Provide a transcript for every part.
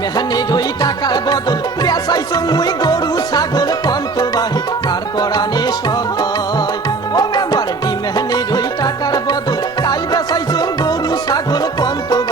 মেহানে ওই টাকার বদল। পেশাইছো মুই গরু, ছাগল পন্থবাহী তার পরাণে সব হয়। ও মেম্বার মেহানে ওই টাকার বদল। তাই বেসাইছো গরু, ছাগল পন্থবাহী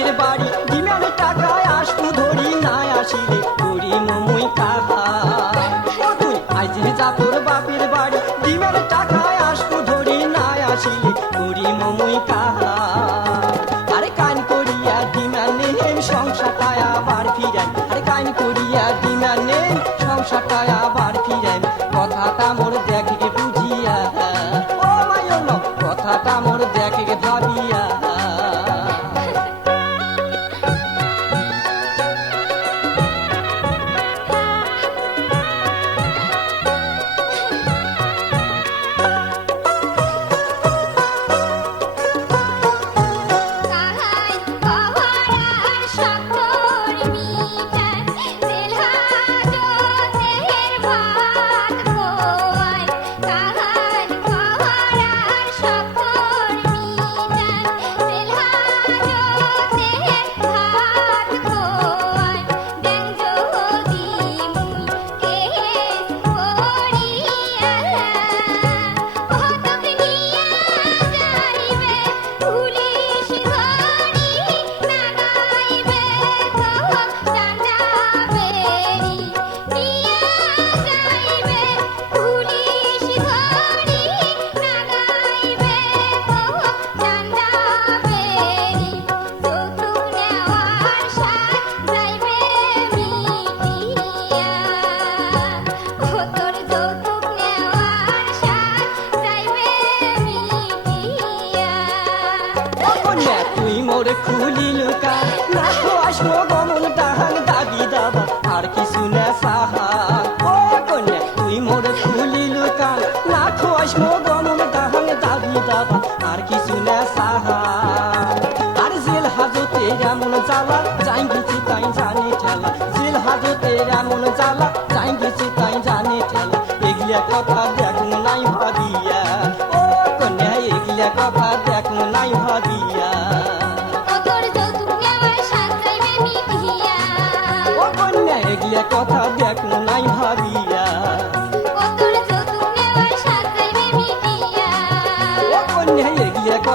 Everybody দাবা আর কিছু না সাহা। আর জেল হাজতে এমন জ্বালা, যাই গেছি তাই জানি ঠেলা। জেল হাজতে এমন জ্বালা, যাই গেছি তাই জানে ঠেলা। এগুলা কথা